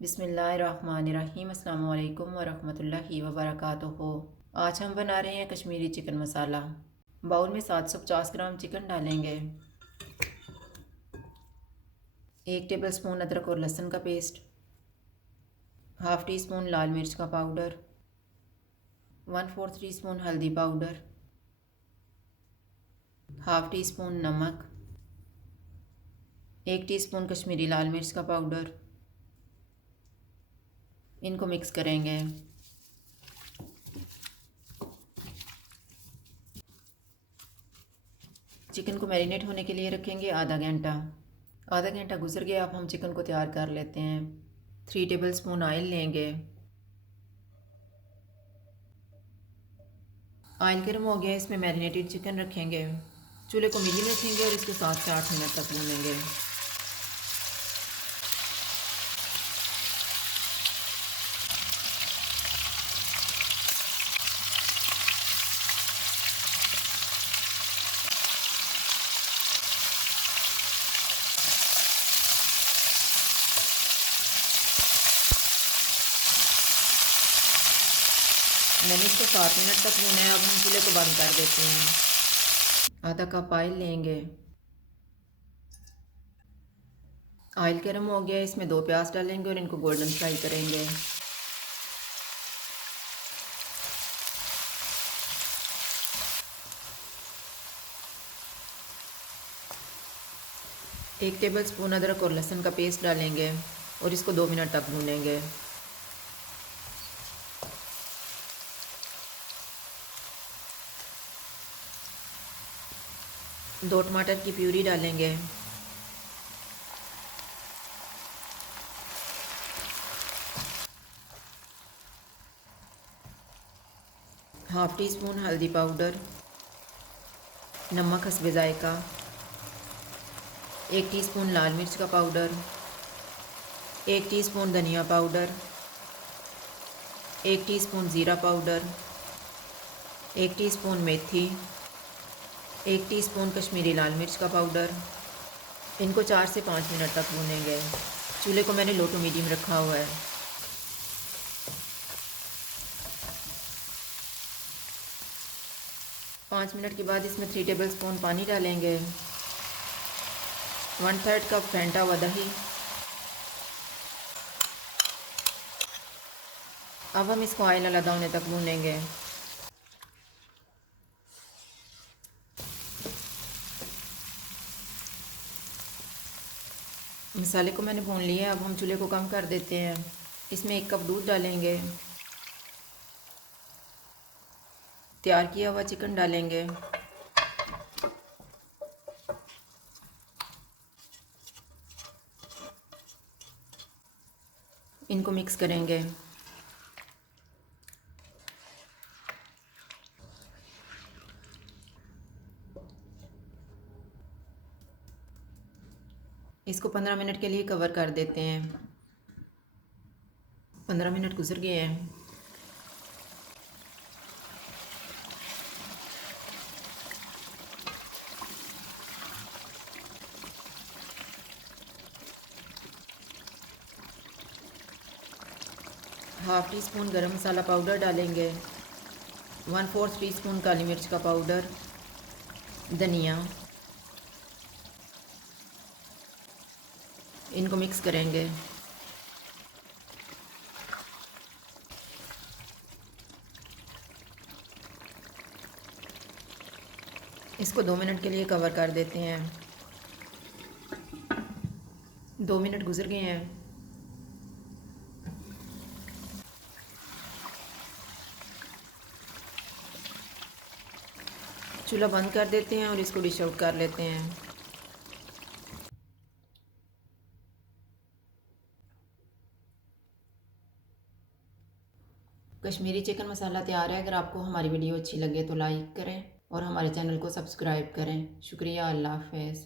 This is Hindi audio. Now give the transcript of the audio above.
बिस्मिल्लाहिर्रहमानिर्रहीम। अस्सलाम वालेकुम वरहमतुल्लाहि वबरकातुहू। आज हम बना रहे हैं कश्मीरी चिकन मसाला। बाउल में 750 ग्राम चिकन डालेंगे। 1 टेबलस्पून अदरक और लहसुन का पेस्ट, हाफ़ टी स्पून लाल मिर्च का पाउडर, 1/4 टीस्पून हल्दी पाउडर, हाफ़ टी स्पून नमक, 1 टीस्पून कश्मीरी लाल मिर्च का पाउडर। इनको मिक्स करेंगे। चिकन को मैरिनेट होने के लिए रखेंगे आधा घंटा। आधा घंटा गुजर गया, अब हम चिकन को तैयार कर लेते हैं। 3 टेबलस्पून ऑयल लेंगे। ऑयल गर्म हो गया, इसमें मैरिनेटेड चिकन रखेंगे। चूल्हे को मीडियम रखेंगे और इसको 7 से 8 मिनट तक भूनेंगे। मैंने इसको 7 मिनट तक भूना है। अब हम चूल्हे को बंद कर देते हैं। आधा कप ऑयल लेंगे। ऑयल गर्म हो गया, इसमें 2 प्याज डालेंगे और इनको गोल्डन फ्राई करेंगे। एक टेबलस्पून अदरक और लहसुन का पेस्ट डालेंगे और इसको 2 मिनट तक भूनेंगे। दो टमाटर की प्यूरी डालेंगे। हाफ़ टी स्पून हल्दी पाउडर, नमक हस्बे जायका, 1 टीस्पून लाल मिर्च का पाउडर, 1 टीस्पून धनिया पाउडर, 1 टीस्पून ज़ीरा पाउडर, 1 टीस्पून मेथी, 1 टीस्पून कश्मीरी लाल मिर्च का पाउडर। इनको 4 से 5 मिनट तक भूनेंगे। चूल्हे को मैंने लो टू मीडियम रखा हुआ है। पाँच मिनट के बाद इसमें 3 टेबलस्पून पानी डालेंगे। 1/3 कप फेंटा हुआ दही। अब हम इसको ऑयल अलग होने तक भूनेंगे। मसाले को मैंने भून लिया है। अब हम चूल्हे को कम कर देते हैं। इसमें 1 कप दूध डालेंगे। तैयार किया हुआ चिकन डालेंगे। इनको मिक्स करेंगे। इसको 15 मिनट के लिए कवर कर देते हैं। 15 मिनट गुजर गए हैं। हाफ़ टी स्पून गरम मसाला पाउडर डालेंगे। 1/4 टीस्पून काली मिर्च का पाउडर, धनिया। इनको मिक्स करेंगे। इसको 2 मिनट के लिए कवर कर देते हैं। 2 मिनट गुजर गए हैं। चूल्हा बंद कर देते हैं और इसको डिश आउट कर लेते हैं। कश्मीरी चिकन मसाला तैयार है। अगर आपको हमारी वीडियो अच्छी लगे तो लाइक करें और हमारे चैनल को सब्सक्राइब करें। शुक्रिया। अल्लाह हाफ़िज़।